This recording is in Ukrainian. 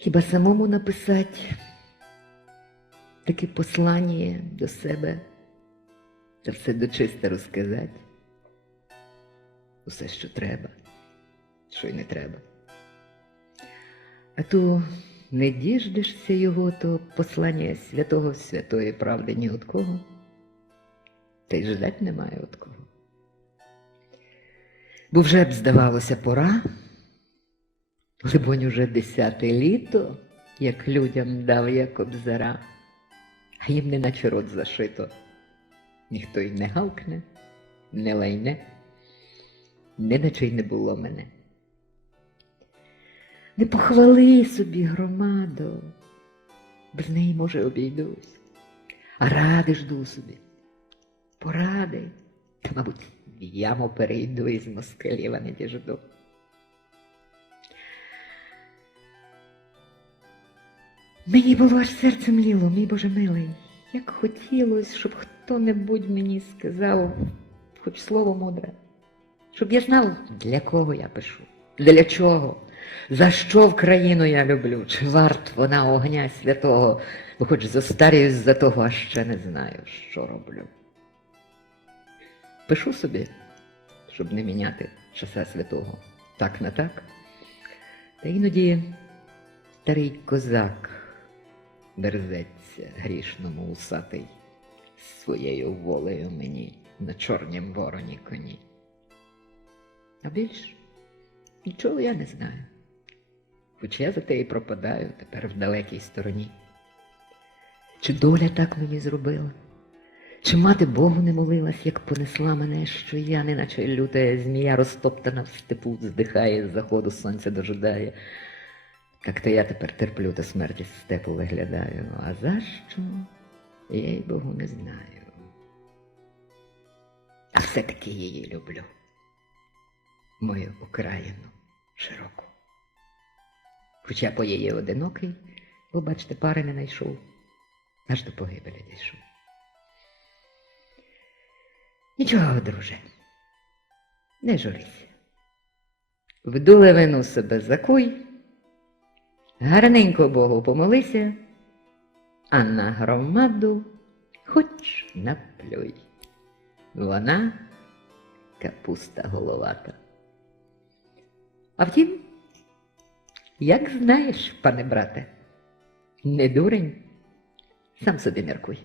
Хіба самому написати таке послання до себе та все дочисто розказати? Усе, що треба, що й не треба. А то не діждешся його, то послання святого святої правди ні від кого, та й ждать немає від кого. Бо вже б здавалося пора, либонь уже десяте літо, як людям дав я кобзара, а їм неначе рот зашито. Ніхто й не гавкне, не лайне, неначе й не було мене. Не похвали собі громаду, без неї, може, обійдусь, а ради жду собі. Поради, та, мабуть, в яму перейду із москалів, а не діжду. Мені було аж серце мліло, мій Боже милий, як хотілося, щоб хто-небудь мені сказав хоч слово мудре, щоб я знав, для кого я пишу, для чого, за що в країну я люблю, чи варт вона огня святого, бо хоч зостарююсь за того, а ще не знаю, що роблю. Пишу собі, щоб не міняти часа святого, так на так. Та іноді старий козак дерзеться грішному усатий своєю волею мені на чорнім вороні коні. А більш нічого я не знаю, хоч я за те і пропадаю тепер в далекій стороні. Чи доля так мені зробила? Чи мати Богу не молилась, як понесла мене, що я, неначе люта змія розтоптана в степу, здихає заходу сонця дожидає. Як то я тепер терплю та смерті степу виглядаю, а за що, я й Богу не знаю. А все-таки її люблю, мою Україну широку. Хоча по її одинокий, бо бачите, пари не знайшов, аж до погибелі дійшов. Нічого, друже, не журися. В вину себе закуй, гарненько Богу помолися, а на громаду хоч наплюй. Вона капуста головата. А втім, як знаєш, пане брате, не дурень, сам собі міркуй.